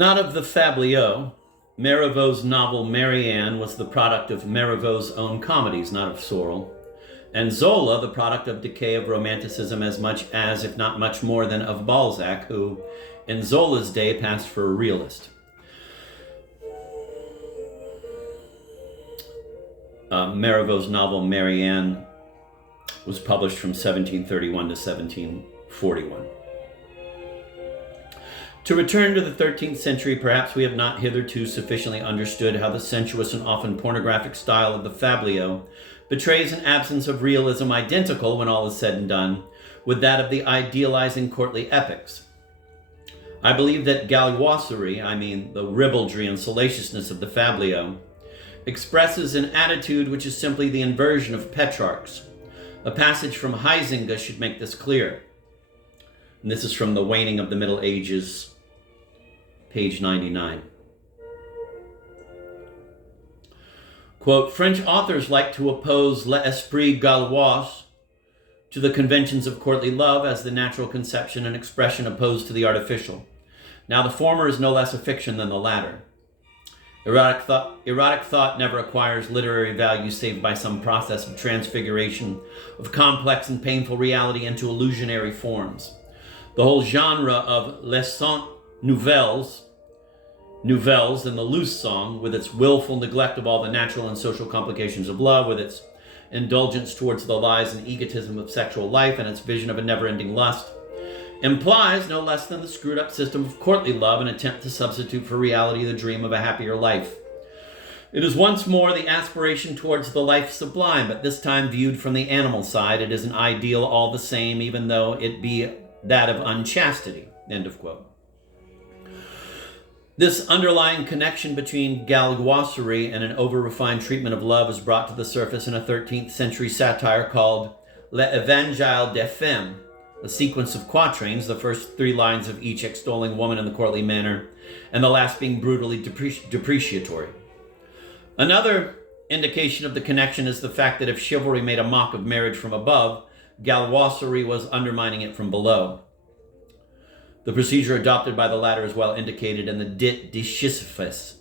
Not of the fabliaux. Marivaux's novel Marianne was the product of Marivaux's own comedies, not of Sorel. And Zola, the product of decay of romanticism as much as, if not much more than, of Balzac, who, in Zola's day, passed for a realist. Marivaux's novel Marianne was published from 1731 to 1741. To return to the 13th century, perhaps we have not hitherto sufficiently understood how the sensuous and often pornographic style of the fabliau betrays an absence of realism identical, when all is said and done, with that of the idealizing courtly epics. I believe that galliwasserie, the ribaldry and salaciousness of the fabliau, expresses an attitude which is simply the inversion of Petrarch's. A passage from Huizinga should make this clear. And this is from The Waning of the Middle Ages, page 99. Quote, French authors like to oppose l'esprit gallois to the conventions of courtly love as the natural conception and expression opposed to the artificial. Now the former is no less a fiction than the latter. Erotic thought never acquires literary value save by some process of transfiguration of complex and painful reality into illusionary forms. The whole genre of les cent nouvelles and the loose song, with its willful neglect of all the natural and social complications of love, with its indulgence towards the lies and egotism of sexual life and its vision of a never-ending lust, implies no less than the screwed-up system of courtly love, an attempt to substitute for reality the dream of a happier life. It is once more the aspiration towards the life sublime, but this time viewed from the animal side. It is an ideal all the same, even though it be that of unchastity. End of quote. This underlying connection between galliwasserie and an over-refined treatment of love is brought to the surface in a 13th century satire called L'Evangile des Femmes, a sequence of quatrains, the first 3 lines of each extolling woman in the courtly manner, and the last being brutally depreciatory. Another indication of the connection is the fact that if chivalry made a mock of marriage from above, galliwasserie was undermining it from below. The procedure adopted by the latter is well indicated in the Dit de Sisyphus.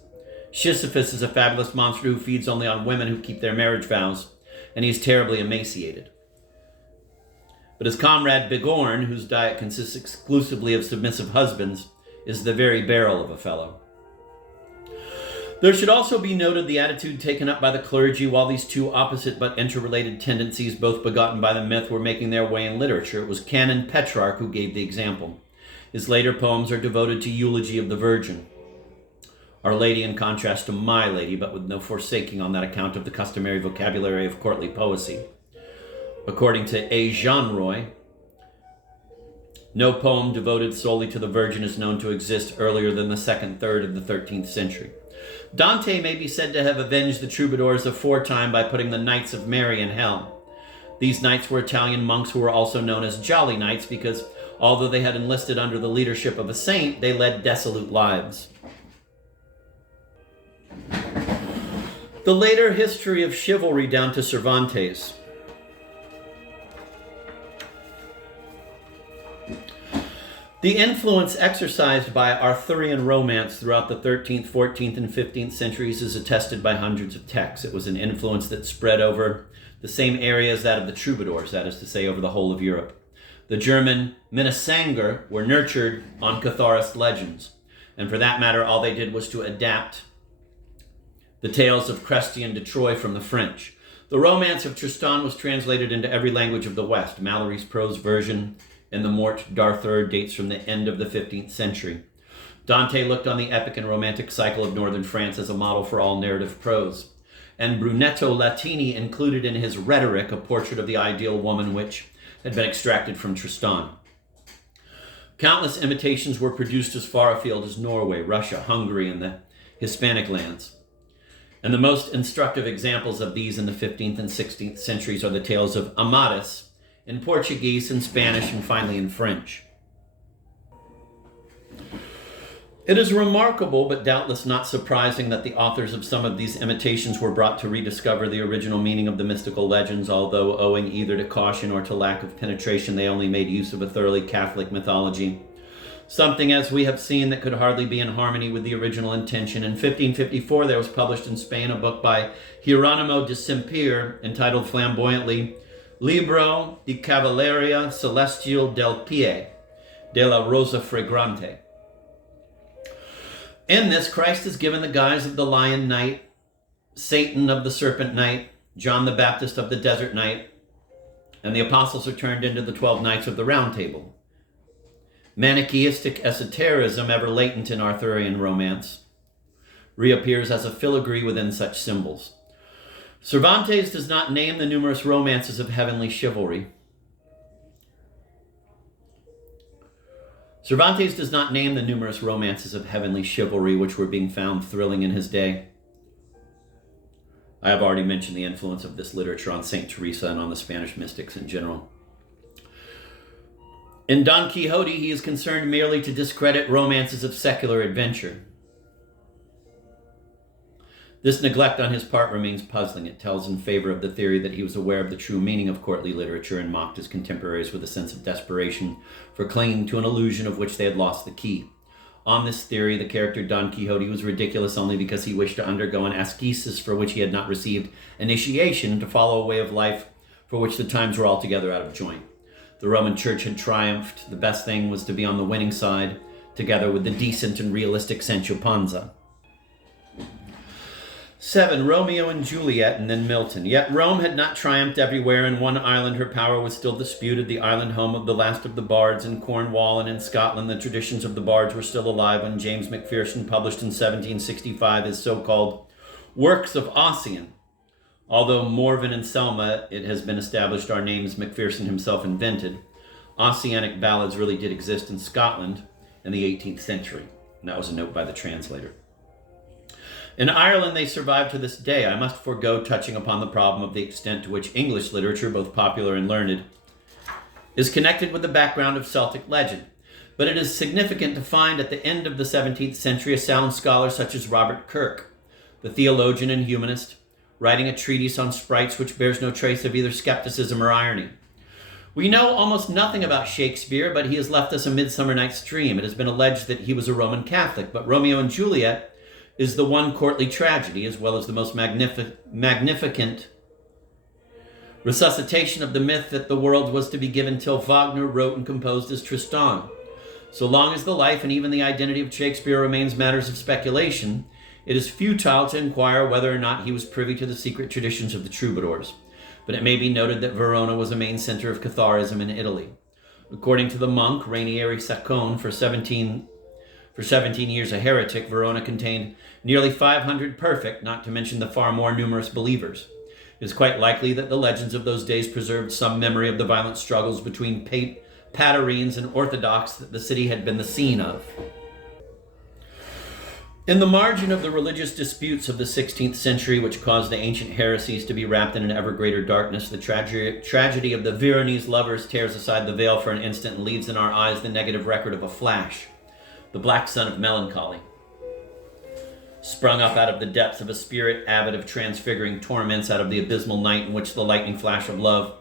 Sisyphus is a fabulous monster who feeds only on women who keep their marriage vows, and he is terribly emaciated. But his comrade Bigorn, whose diet consists exclusively of submissive husbands, is the very barrel of a fellow. There should also be noted the attitude taken up by the clergy while these two opposite but interrelated tendencies, both begotten by the myth, were making their way in literature. It was Canon Petrarch who gave the example. His later poems are devoted to eulogy of the Virgin, Our Lady in contrast to My Lady, but with no forsaking on that account of the customary vocabulary of courtly poesy. According to A. Jean Roy, no poem devoted solely to the Virgin is known to exist earlier than the second third of the 13th century. Dante may be said to have avenged the troubadours aforetime by putting the Knights of Mary in hell. These knights were Italian monks who were also known as Jolly Knights because, although they had enlisted under the leadership of a saint, they led dissolute lives. The later history of chivalry down to Cervantes. The influence exercised by Arthurian romance throughout the 13th, 14th, and 15th centuries is attested by hundreds of texts. It was an influence that spread over the same area as that of the troubadours, that is to say, over the whole of Europe. The German Minnesänger were nurtured on Catharist legends, and for that matter, all they did was to adapt the tales of Christian de Troyes from the French. The romance of Tristan was translated into every language of the West. Malory's prose version in the Morte d'Arthur dates from the end of the 15th century. Dante looked on the epic and romantic cycle of northern France as a model for all narrative prose, and Brunetto Latini included in his Rhetoric a portrait of the ideal woman which had been extracted from Tristan. Countless imitations were produced as far afield as Norway, Russia, Hungary, and the Hispanic lands. And the most instructive examples of these in the 15th and 16th centuries are the tales of Amadis, in Portuguese and Spanish, and finally in French. It is remarkable, but doubtless not surprising, that the authors of some of these imitations were brought to rediscover the original meaning of the mystical legends, although owing either to caution or to lack of penetration, they only made use of a thoroughly Catholic mythology. something, as we have seen, that could hardly be in harmony with the original intention. In 1554, there was published in Spain a book by Hieronymo de Sempier entitled flamboyantly Libro de Cavalleria Celestial del Pie de la Rosa Fragrante. In this, Christ is given the guise of the Lion Knight, Satan of the Serpent Knight, John the Baptist of the Desert Knight, and the apostles are turned into the 12 Knights of the Round Table. Manichaeistic esotericism, ever latent in Arthurian romance, reappears as a filigree within such symbols. Cervantes does not name the numerous romances of heavenly chivalry. Cervantes does not name the numerous romances of heavenly chivalry which were being found thrilling in his day. I have already mentioned the influence of this literature on St. Teresa and on the Spanish mystics in general. In Don Quixote, he is concerned merely to discredit romances of secular adventure. This neglect on his part remains puzzling. It tells in favor of the theory that he was aware of the true meaning of courtly literature and mocked his contemporaries with a sense of desperation for clinging to an illusion of which they had lost the key. On this theory, the character Don Quixote was ridiculous only because he wished to undergo an ascesis for which he had not received initiation, and to follow a way of life for which the times were altogether out of joint. The Roman Church had triumphed. The best thing was to be on the winning side, together with the decent and realistic Sancho Panza. 7. Romeo and Juliet, and then Milton. Yet Rome had not triumphed everywhere. In one island her power was still disputed, the island home of the last of the bards. In Cornwall and in Scotland the traditions of the bards were still alive when James Macpherson published in 1765 his so-called Works of Ossian. Although Morven and Selma, it has been established, are names Macpherson himself invented, Ossianic ballads really did exist in Scotland in the 18th century. And that was a note by the translator. In Ireland, they survive to this day. I must forego touching upon the problem of the extent to which English literature, both popular and learned, is connected with the background of Celtic legend. But it is significant to find at the end of the 17th century a sound scholar such as Robert Kirk, the theologian and humanist, writing a treatise on sprites which bears no trace of either skepticism or irony. We know almost nothing about Shakespeare, but he has left us A Midsummer Night's Dream. It has been alleged that he was a Roman Catholic, but Romeo and Juliet is the one courtly tragedy, as well as the most magnificent resuscitation of the myth that the world was to be given till Wagner wrote and composed his Tristan. So long as the life and even the identity of Shakespeare remains matters of speculation, it is futile to inquire whether or not he was privy to the secret traditions of the troubadours. But it may be noted that Verona was a main center of Catharism in Italy. According to the monk Rainieri Saccone, for 17 years a heretic, Verona contained nearly 500 perfect, not to mention the far more numerous believers. It is quite likely that the legends of those days preserved some memory of the violent struggles between Patarines and Orthodox that the city had been the scene of. In the margin of the religious disputes of the 16th century, which caused the ancient heresies to be wrapped in an ever greater darkness, the tragedy of the Veronese lovers tears aside the veil for an instant and leaves in our eyes the negative record of a flash, the black sun of melancholy, sprung up out of the depths of a spirit avid of transfiguring torments, out of the abysmal night in which the lightning flash of love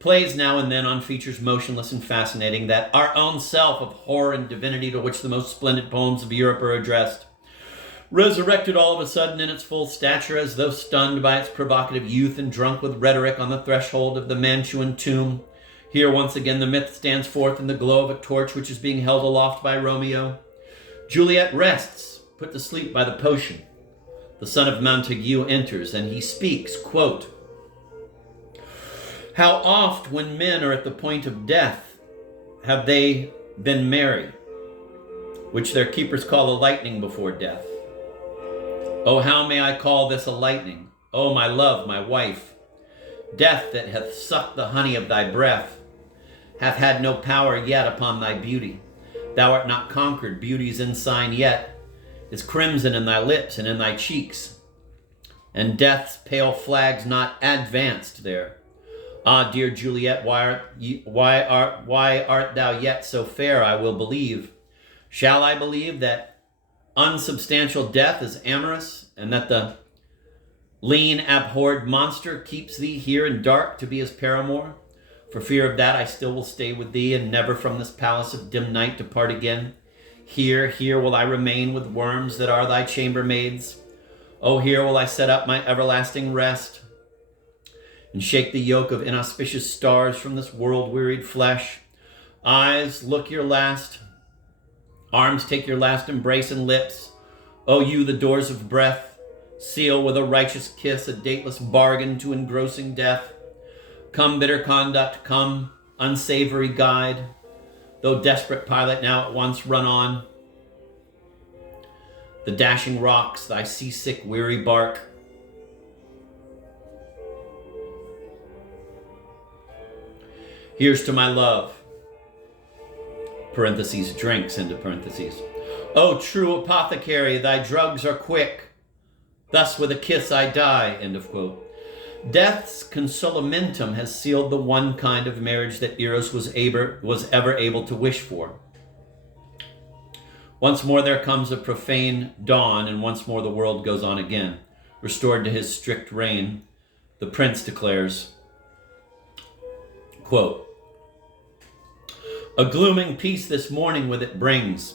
plays now and then on features motionless and fascinating, that our own self of horror and divinity to which the most splendid poems of Europe are addressed, resurrected all of a sudden in its full stature, as though stunned by its provocative youth and drunk with rhetoric on the threshold of the Mantuan tomb. Here once again the myth stands forth in the glow of a torch which is being held aloft by Romeo. Juliet rests, put to sleep by the potion. The son of Montague enters, and he speaks, quote, "How oft when men are at the point of death have they been merry, which their keepers call a lightning before death. Oh, how may I call this a lightning? Oh, my love, my wife, death that hath sucked the honey of thy breath, hath had no power yet upon thy beauty. Thou art not conquered, beauty's ensign yet is crimson in thy lips and in thy cheeks, and death's pale flag's not advanced there. Ah, dear Juliet, why art thou yet so fair? I will believe. Shall I believe that unsubstantial death is amorous, and that the lean, abhorred monster keeps thee here in dark to be his paramour? For fear of that, I still will stay with thee, and never from this palace of dim night depart again. Here will I remain with worms that are thy chambermaids. Oh, here will I set up my everlasting rest, and shake the yoke of inauspicious stars from this world-wearied flesh. Eyes, look your last. Arms, take your last embrace, and lips, O you, the doors of breath, seal with a righteous kiss a dateless bargain to engrossing death. Come, bitter conduct, come, unsavory guide, though desperate pilot now at once run on. The dashing rocks, thy seasick, weary bark. Here's to my love, parentheses, drinks, into parentheses. O true apothecary, thy drugs are quick. Thus with a kiss I die, end of quote. Death's consolamentum has sealed the one kind of marriage that Eros was ever able to wish for. Once more there comes a profane dawn, and once more the world goes on again. Restored to his strict reign, the prince declares, quote, a glooming peace this morning with it brings.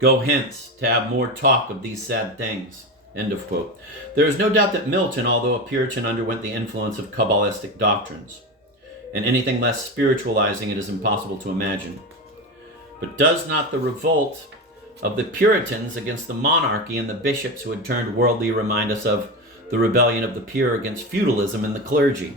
Go hence to have more talk of these sad things. End of quote. There is no doubt that Milton, although a Puritan, underwent the influence of Kabbalistic doctrines, and anything less spiritualizing it is impossible to imagine. But does not the revolt of the Puritans against the monarchy and the bishops who had turned worldly remind us of the rebellion of the pure against feudalism and the clergy?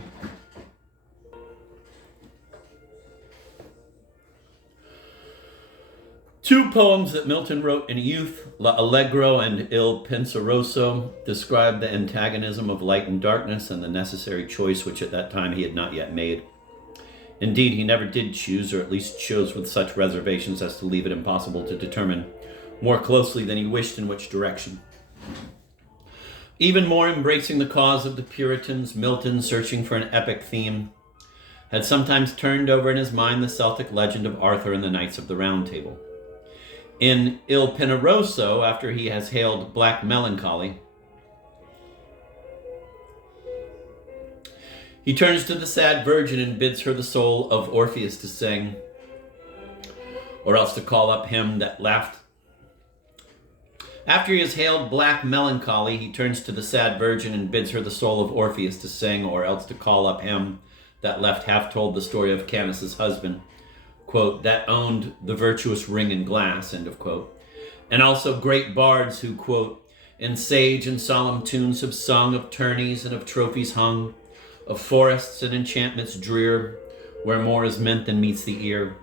Two poems that Milton wrote in youth, L'Allegro and Il Penseroso, describe the antagonism of light and darkness and the necessary choice which at that time he had not yet made. Indeed, he never did choose, or at least chose with such reservations as to leave it impossible to determine more closely than he wished in which direction. Even more embracing the cause of the Puritans, Milton, searching for an epic theme, had sometimes turned over in his mind the Celtic legend of Arthur and the Knights of the Round Table. In Il Penseroso, after he has hailed black melancholy, he turns to the sad virgin and bids her the soul of Orpheus to sing, or else to call up him that laughed. After he has hailed black melancholy, he turns to the sad virgin and bids her the soul of Orpheus to sing, or else to call up him that left half told the story of Canis's husband, quote, that owned the virtuous ring and glass, end of quote. And also great bards who, quote, in sage and solemn tunes have sung of tourneys and of trophies hung, of forests and enchantments drear, where more is meant than meets the ear.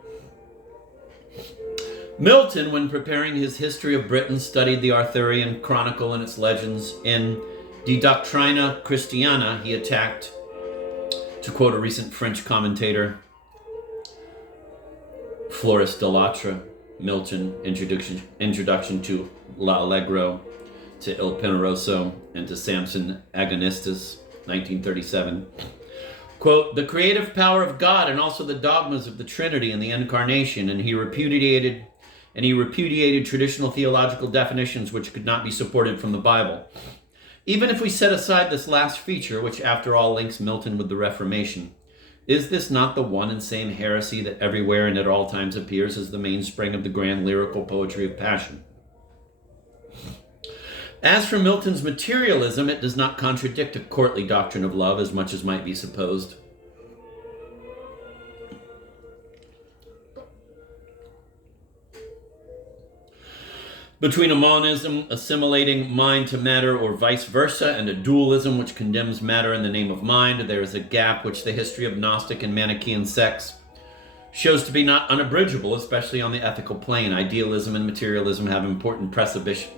Milton, when preparing his History of Britain, studied the Arthurian Chronicle and its legends. In De Doctrina Christiana, he attacked, to quote a recent French commentator, Floris Delattre, Milton, introduction to L'Allegro, to Il Penseroso, and to Samson Agonistes, 1937. Quote, the creative power of God and also the dogmas of the Trinity and the Incarnation, and he repudiated traditional theological definitions which could not be supported from the Bible. Even if we set aside this last feature, which after all links Milton with the Reformation, is this not the one and same heresy that everywhere and at all times appears as the mainspring of the grand lyrical poetry of passion? As for Milton's materialism, it does not contradict a courtly doctrine of love as much as might be supposed. Between a monism assimilating mind to matter or vice versa and a dualism which condemns matter in the name of mind, there is a gap which the history of Gnostic and Manichaean sects shows to be not unabridgeable, especially on the ethical plane. Idealism and materialism have important presuppositions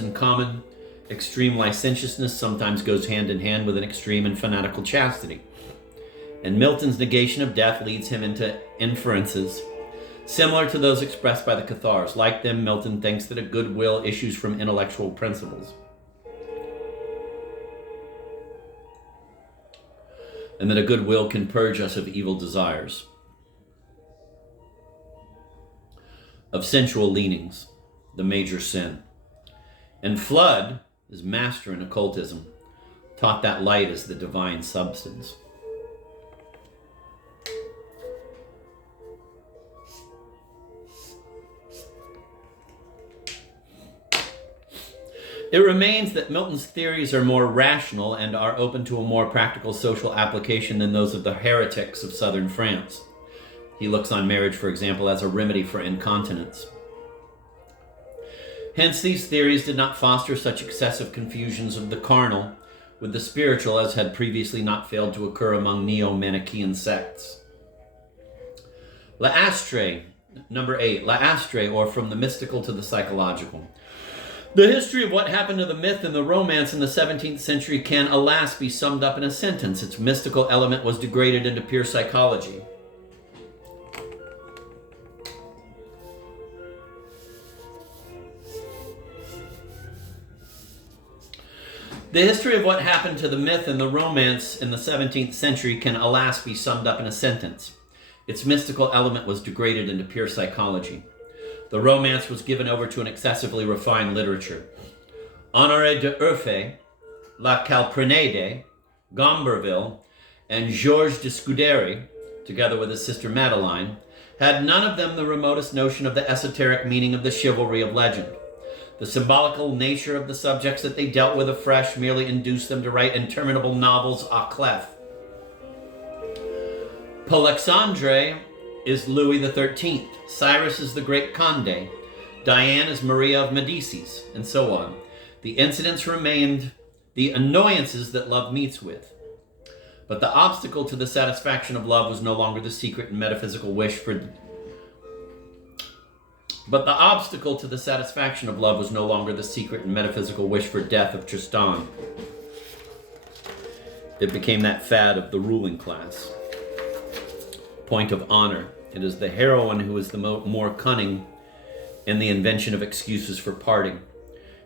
in common. Extreme licentiousness sometimes goes hand in hand with an extreme and fanatical chastity. And Milton's negation of death leads him into inferences similar to those expressed by the Cathars. Like them, Milton thinks that a good will issues from intellectual principles, and that a good will can purge us of evil desires, of sensual leanings, the major sin. And Flood, his master in occultism, taught that light is the divine substance. It remains that Milton's theories are more rational and are open to a more practical social application than those of the heretics of southern France. He looks on marriage, for example, as a remedy for incontinence. Hence, these theories did not foster such excessive confusions of the carnal with the spiritual as had previously not failed to occur among neo-Manichaean sects. L'Astre, number 8, L'Astre, or From the Mystical to the Psychological. The history of what happened to the myth and the romance in the 17th century can, alas, be summed up in a sentence. Its mystical element was degraded into pure psychology. The history of what happened to the myth and the romance in the 17th century can, alas, be summed up in a sentence. Its mystical element was degraded into pure psychology. The romance was given over to an excessively refined literature. Honoré de Urfé, La Calprenède, Gomberville, and Georges de Scudéry, together with his sister Madeleine, had none of them the remotest notion of the esoteric meaning of the chivalry of legend. The symbolical nature of the subjects that they dealt with afresh merely induced them to write interminable novels à clef. Polexandre is Louis XIII, Cyrus is the Great Conde, Diane is Maria of Medicis, and so on. The incidents remained the annoyances that love meets with. But the obstacle to the satisfaction of love was no longer the secret and metaphysical wish for death of Tristan. It became that fad of the ruling class. Point of honor. It is the heroine who is the more cunning in the invention of excuses for parting.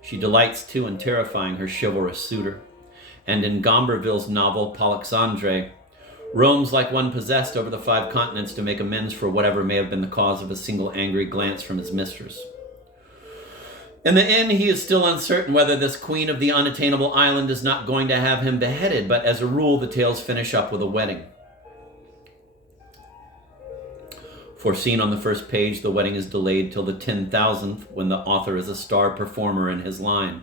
She delights too in terrifying her chivalrous suitor. And in Gomberville's novel, Polexandre roams like one possessed over the 5 continents to make amends for whatever may have been the cause of a single angry glance from his mistress. In the end, he is still uncertain whether this queen of the unattainable island is not going to have him beheaded, but as a rule, the tales finish up with a wedding. Foreseen on the first page, the wedding is delayed till the 10,000th, when the author is a star performer in his line.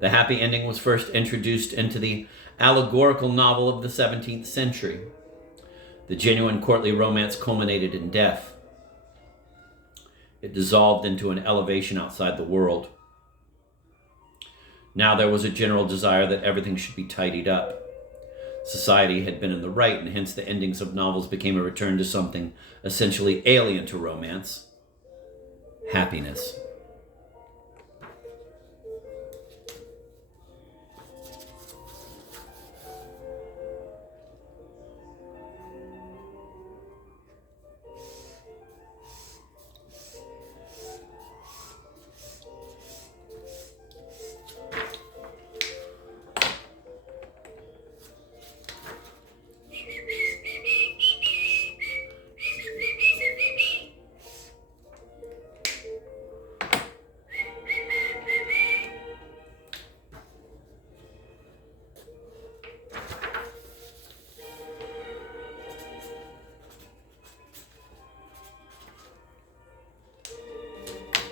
The happy ending was first introduced into the allegorical novel of the 17th century. The genuine courtly romance culminated in death. It dissolved into an elevation outside the world. Now there was a general desire that everything should be tidied up. Society had been in the right, and hence the endings of novels became a return to something essentially alien to romance: happiness.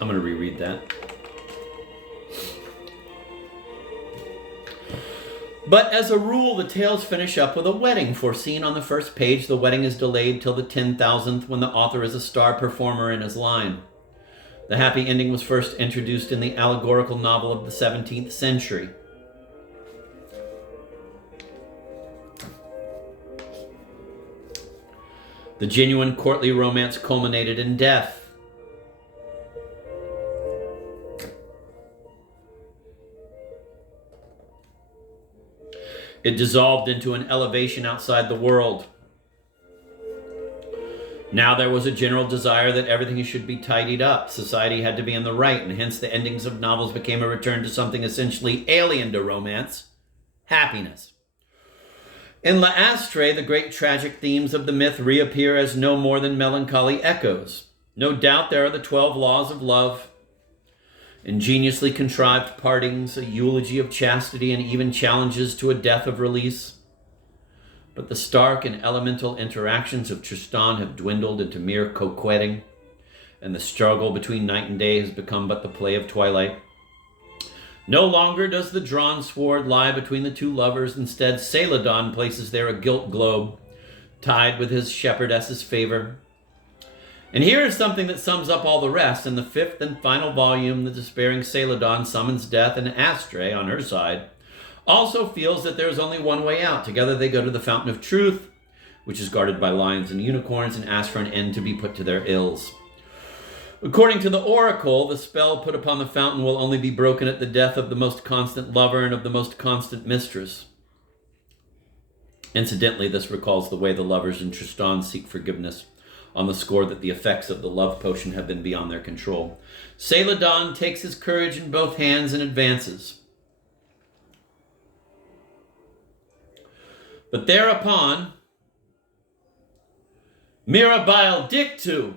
I'm going to reread that. But as a rule, the tales finish up with a wedding. Foreseen on the first page, the wedding is delayed till the 10,000th, when the author is a star performer in his line. The happy ending was first introduced in the allegorical novel of the 17th century. The genuine courtly romance culminated in death. It dissolved into an elevation outside the world. Now there was a general desire that everything should be tidied up. Society had to be in the right, and hence the endings of novels became a return to something essentially alien to romance: happiness. In L'Astre, the great tragic themes of the myth reappear as no more than melancholy echoes. No doubt there are the 12 laws of love, ingeniously contrived partings, a eulogy of chastity, and even challenges to a death of release. But the stark and elemental interactions of Tristan have dwindled into mere coquetting, and the struggle between night and day has become but the play of twilight. No longer does the drawn sword lie between the two lovers. Instead, Celadon places there a gilt globe, tied with his shepherdess's favor. And here is something that sums up all the rest. In the fifth and final volume, the despairing Celadon summons death, and Astraea, on her side, also feels that there is only one way out. Together they go to the Fountain of Truth, which is guarded by lions and unicorns, and ask for an end to be put to their ills. According to the oracle, the spell put upon the fountain will only be broken at the death of the most constant lover and of the most constant mistress. Incidentally, this recalls the way the lovers in Tristan seek forgiveness on the score that the effects of the love potion have been beyond their control. Celadon takes his courage in both hands and advances. But thereupon, mirabile dictu,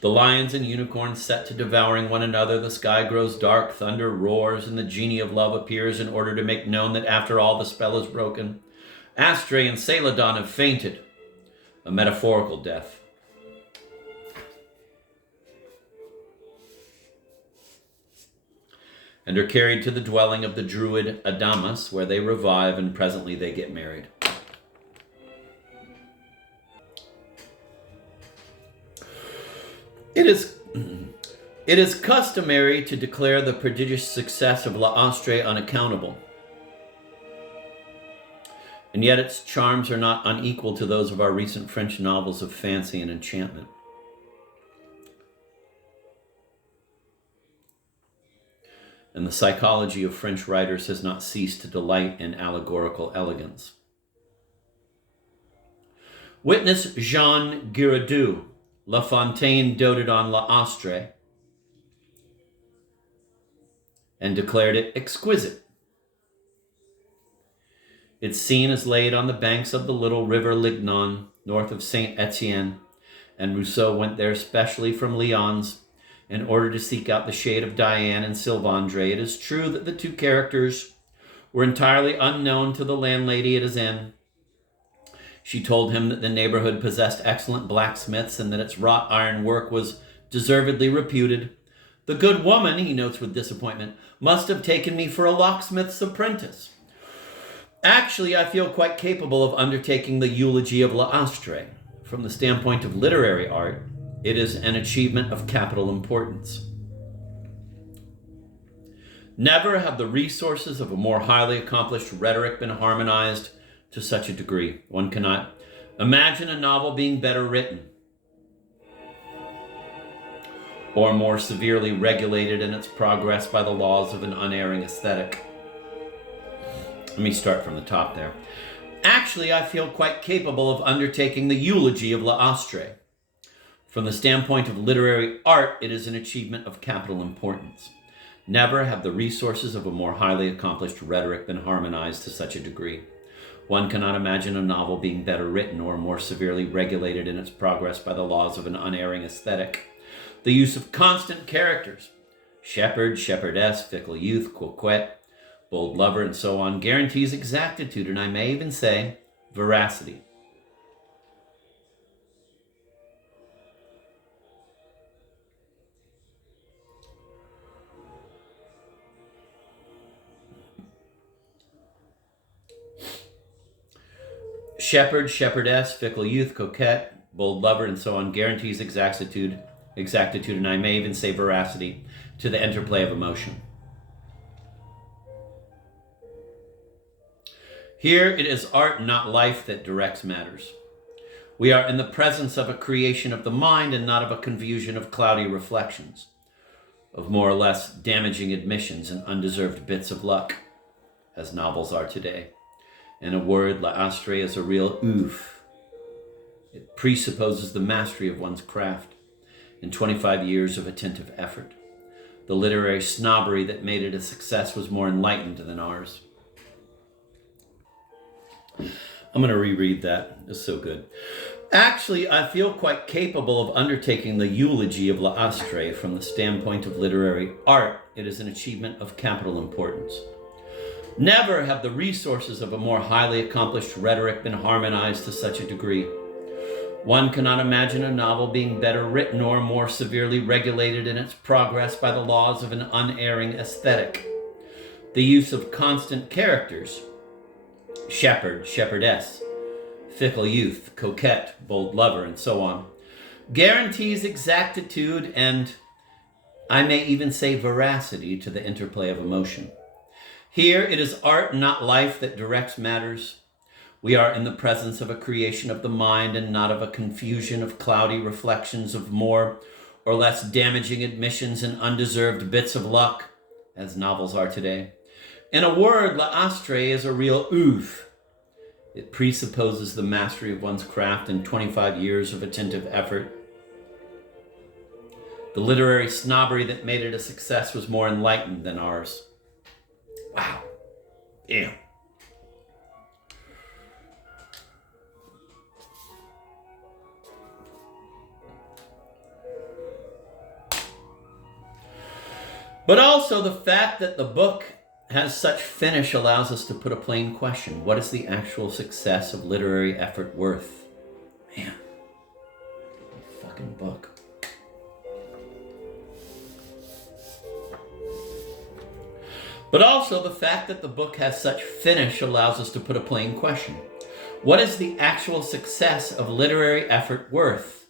the lions and unicorns set to devouring one another. The sky grows dark, thunder roars, and the genie of love appears in order to make known that after all the spell is broken. Astraea and Celadon have fainted, a metaphorical death. And are carried to the dwelling of the druid Adamas, where they revive, and presently they get married. It is customary to declare the prodigious success of L'Astrée unaccountable, and yet its charms are not unequal to those of our recent French novels of fancy and enchantment. And the psychology of French writers has not ceased to delight in allegorical elegance. Witness Jean Giraudoux. La Fontaine doted on L'Astrée and declared it exquisite. Its scene is laid on the banks of the little river Lignon, north of Saint Etienne, and Rousseau went there specially from Lyons in order to seek out the shade of Diane and Sylvandre. It is true that the two characters were entirely unknown to the landlady at his inn. She told him that the neighborhood possessed excellent blacksmiths and that its wrought iron work was deservedly reputed. The good woman, he notes with disappointment, must have taken me for a locksmith's apprentice. Actually, I feel quite capable of undertaking the eulogy of L'Astrée. From the standpoint of literary art, it is an achievement of capital importance. Never have the resources of a more highly accomplished rhetoric been harmonized to such a degree. One cannot imagine a novel being better written or more severely regulated in its progress by the laws of an unerring aesthetic. Let me start from the top there. Actually, I feel quite capable of undertaking the eulogy of L'Astrée. From the standpoint of literary art, it is an achievement of capital importance. Never have the resources of a more highly accomplished rhetoric been harmonized to such a degree. One cannot imagine a novel being better written or more severely regulated in its progress by the laws of an unerring aesthetic. The use of constant characters, shepherd, shepherdess, fickle youth, coquette, bold lover, and so on, guarantees exactitude, and I may even say veracity. Shepherd, shepherdess, fickle youth, coquette, bold lover, and so on, guarantees exactitude, and I may even say veracity to the interplay of emotion. Here it is art, not life, that directs matters. We are in the presence of a creation of the mind and not of a confusion of cloudy reflections, of more or less damaging admissions and undeserved bits of luck, as novels are today. In a word, L'Astrée is a real oeuvre. It presupposes the mastery of one's craft in 25 years of attentive effort. The literary snobbery that made it a success was more enlightened than ours. I'm going to reread that. It's so good. Actually, I feel quite capable of undertaking the eulogy of L'Astrée. From the standpoint of literary art, it is an achievement of capital importance. Never have the resources of a more highly accomplished rhetoric been harmonized to such a degree. One cannot imagine a novel being better written or more severely regulated in its progress by the laws of an unerring aesthetic. The use of constant characters, shepherd, shepherdess, fickle youth, coquette, bold lover, and so on, guarantees exactitude and, I may even say, veracity to the interplay of emotion. Here it is art, not life, that directs matters. We are in the presence of a creation of the mind and not of a confusion of cloudy reflections of more or less damaging admissions and undeserved bits of luck, as novels are today. In a word, L'Astre is a real oeuvre. It presupposes the mastery of one's craft and 25 years of attentive effort. The literary snobbery that made it a success was more enlightened than ours. Wow. Yeah. But also the fact that the book has such finish allows us to put a plain question. What is the actual success of literary effort worth? Man, fucking book. But also the fact that the book has such finish allows us to put a plain question. What is the actual success of literary effort worth?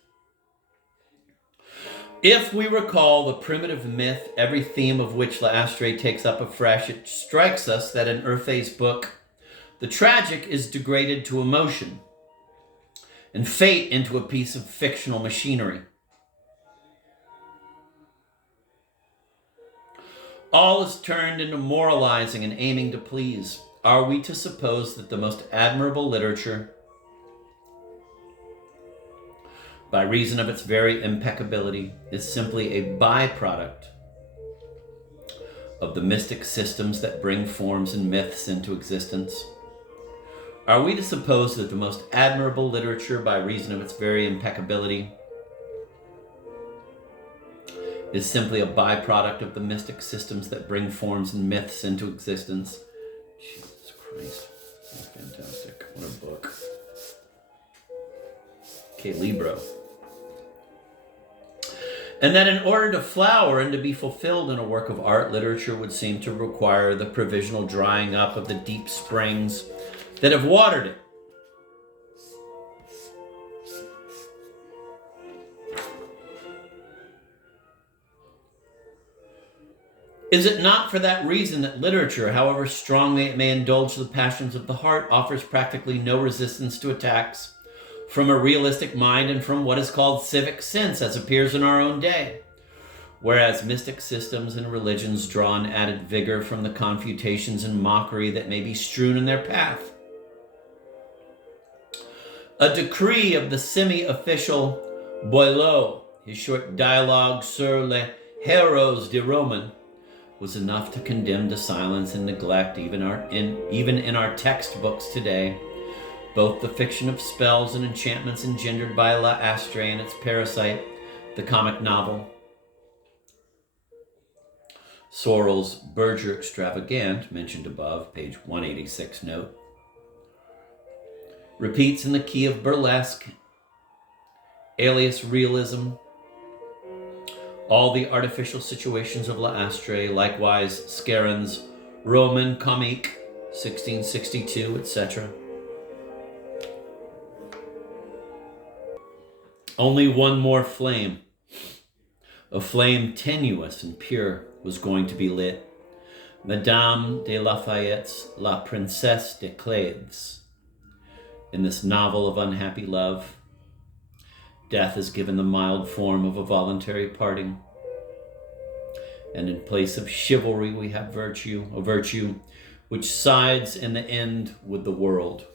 If we recall the primitive myth, every theme of which L'Astre takes up afresh, it strikes us that in Urfey's book, the tragic is degraded to emotion, and fate into a piece of fictional machinery. All is turned into moralizing and aiming to please. Are we to suppose that the most admirable literature, by reason of its very impeccability, is simply a byproduct of the mystic systems that bring forms and myths into existence? Are we to suppose that the most admirable literature, by reason of its very impeccability, is simply a byproduct of the mystic systems that bring forms and myths into existence? Jesus Christ. That's fantastic. What a book. Que libro. And that in order to flower and to be fulfilled in a work of art, literature would seem to require the provisional drying up of the deep springs that have watered it. Is it not for that reason that literature, however strongly it may indulge the passions of the heart, offers practically no resistance to attacks from a realistic mind and from what is called civic sense, as appears in our own day? Whereas mystic systems and religions draw an added vigor from the confutations and mockery that may be strewn in their path. A decree of the semi-official Boileau, his short dialogue sur les héros de Roman, was enough to condemn to silence and neglect even in our textbooks today both the fiction of spells and enchantments engendered by L'Astre and its parasite, the comic novel. Sorel's Berger Extravagant, mentioned above, page 186 note, repeats in the key of burlesque, alias realism, all the artificial situations of L'Astre, likewise Scarron's Roman Comique, 1662, etc. Only one more flame, a flame tenuous and pure, was going to be lit. Madame de Lafayette's La Princesse de Clèves. In this novel of unhappy love, death is given the mild form of a voluntary parting. And in place of chivalry, we have virtue, a virtue which sides in the end with the world.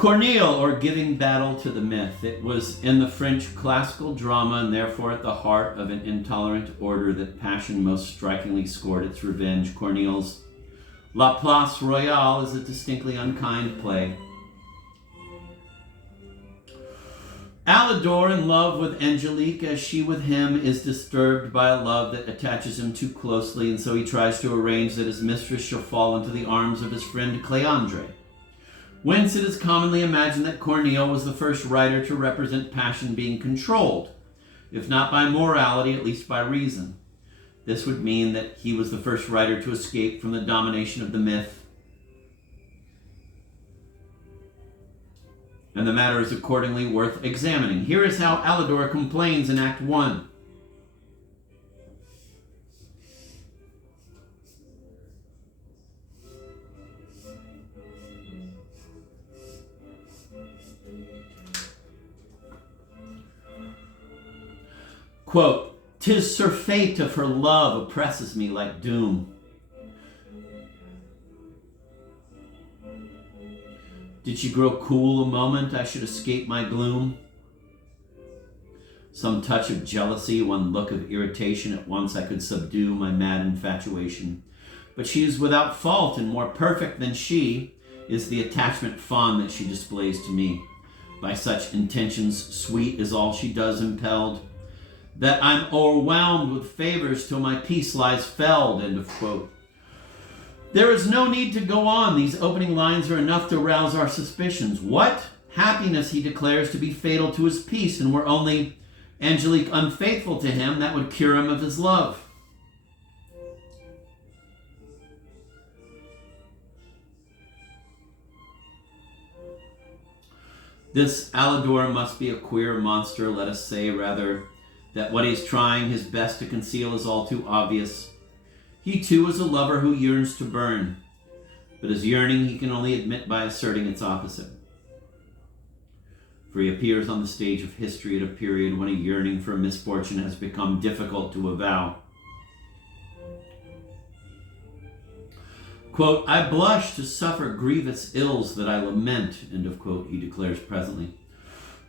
Corneille, or giving battle to the myth. It was in the French classical drama and therefore at the heart of an intolerant order that passion most strikingly scored its revenge. Corneille's La Place Royale is a distinctly unkind play. Alidor, in love with Angelique as she with him, is disturbed by a love that attaches him too closely, and so he tries to arrange that his mistress shall fall into the arms of his friend Cléandre. Whence it is commonly imagined that Corneille was the first writer to represent passion being controlled, if not by morality, at least by reason. This would mean that he was the first writer to escape from the domination of the myth. And the matter is accordingly worth examining. Here is how Alidor complains in Act 1. Quote, "'Tis surfeit of her love oppresses me like doom. Did she grow cool a moment, I should escape my gloom. Some touch of jealousy, one look of irritation, at once I could subdue my mad infatuation. But she is without fault, and more perfect than she is the attachment fond that she displays to me. By such intentions sweet is all she does impelled, that I'm o'erwhelmed with favors till my peace lies felled." End of quote. There is no need to go on. These opening lines are enough to rouse our suspicions. What? Happiness he declares to be fatal to his peace, and were only Angelique unfaithful to him, that would cure him of his love. This Alidor must be a queer monster, let us say, rather, that what he's trying his best to conceal is all too obvious. He too is a lover who yearns to burn, but his yearning he can only admit by asserting its opposite. For he appears on the stage of history at a period when a yearning for misfortune has become difficult to avow. Quote, "I blush to suffer grievous ills that I lament," end of quote, he declares presently.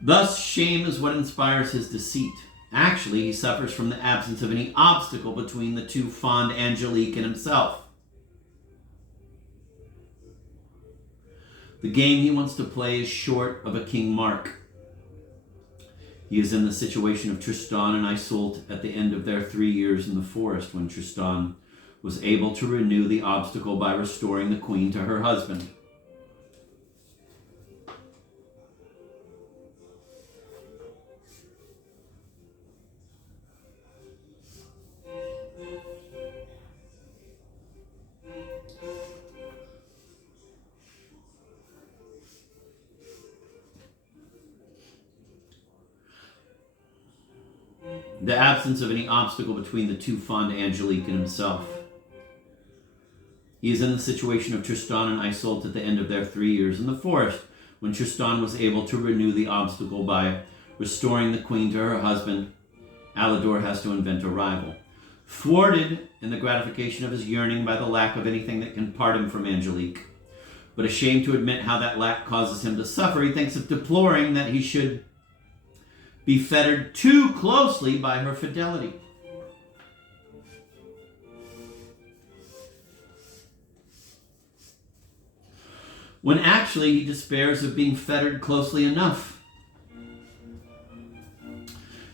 Thus, shame is what inspires his deceit. Actually, he suffers from the absence of any obstacle between the too fond Angelique and himself. The game he wants to play is short of a King Mark. He is in the situation of Tristan and Isolde at the end of their 3 years in the forest, when Tristan was able to renew the obstacle by restoring the queen to her husband. The absence of any obstacle between the too fond Angelique and himself. He is in the situation of Tristan and Isolde at the end of their 3 years in the forest, when Tristan was able to renew the obstacle by restoring the queen to her husband. Alidor has to invent a rival. Thwarted in the gratification of his yearning by the lack of anything that can part him from Angelique, but ashamed to admit how that lack causes him to suffer, he thinks of deploring that he should be fettered too closely by her fidelity. When actually he despairs of being fettered closely enough.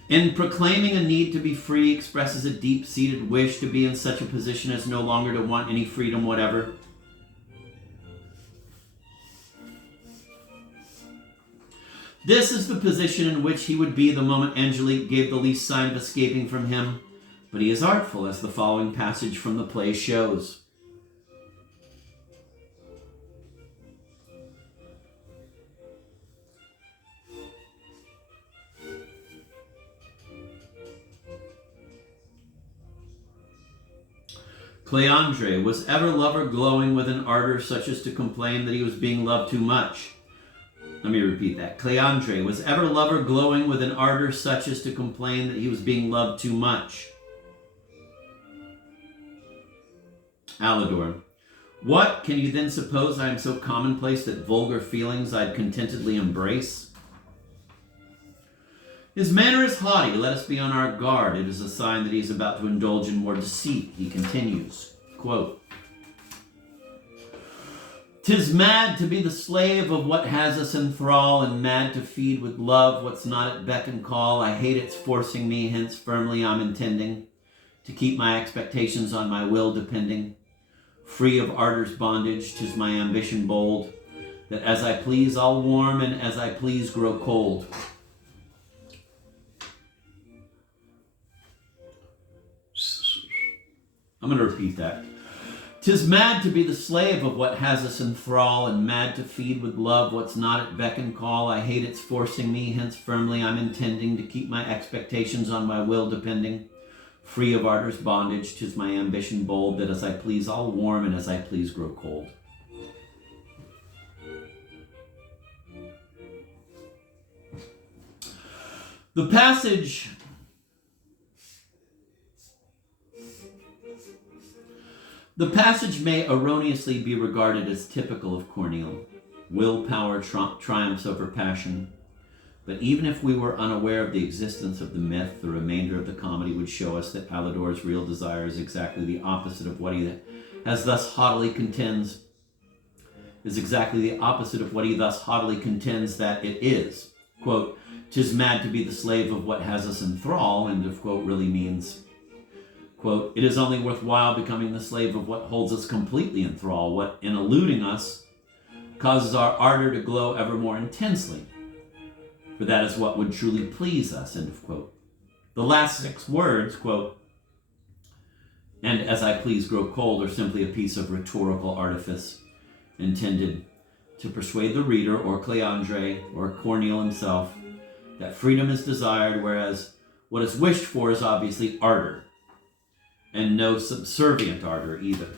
In proclaiming a need to be free, he expresses a deep-seated wish to be in such a position as no longer to want any freedom whatever. This is the position in which he would be the moment Angelique gave the least sign of escaping from him, but he is artful, as the following passage from the play shows. Cléandre, was ever lover glowing with an ardor such as to complain that he was being loved too much? Let me repeat that. Cléandre, was ever lover glowing with an ardor such as to complain that he was being loved too much? Alidor, What, can you then suppose I am so commonplace that vulgar feelings I'd contentedly embrace? His manner is haughty, let us be on our guard. It is a sign that he is about to indulge in more deceit. He continues, quote, "'Tis mad to be the slave of what has us in thrall, and mad to feed with love what's not at beck and call. I hate its forcing me, hence firmly I'm intending to keep my expectations on my will depending. Free of ardor's bondage, 'tis my ambition bold, that as I please I'll warm, and as I please grow cold." I'm going to repeat that. "'Tis mad to be the slave of what has us in thrall, and mad to feed with love what's not at beck and call. I hate its forcing me, hence firmly I'm intending to keep my expectations on my will depending. Free of ardor's bondage, 'tis my ambition bold, that as I please I'll warm, and as I please grow cold." The passage may erroneously be regarded as typical of Corneille. Willpower triumphs over passion. But even if we were unaware of the existence of the myth, the remainder of the comedy would show us that Alidor's real desire is exactly the opposite of what he thus haughtily contends that it is. Quote, "'Tis mad to be the slave of what has us in thrall," end of quote, really means, quote, "It is only worthwhile becoming the slave of what holds us completely in thrall, what, in eluding us, causes our ardor to glow ever more intensely. For that is what would truly please us," end of quote. The last 6 words, quote, "and as I please grow cold," are simply a piece of rhetorical artifice intended to persuade the reader, or Cléandre, or Corneille himself, that freedom is desired, whereas what is wished for is obviously ardor, and no subservient ardor either.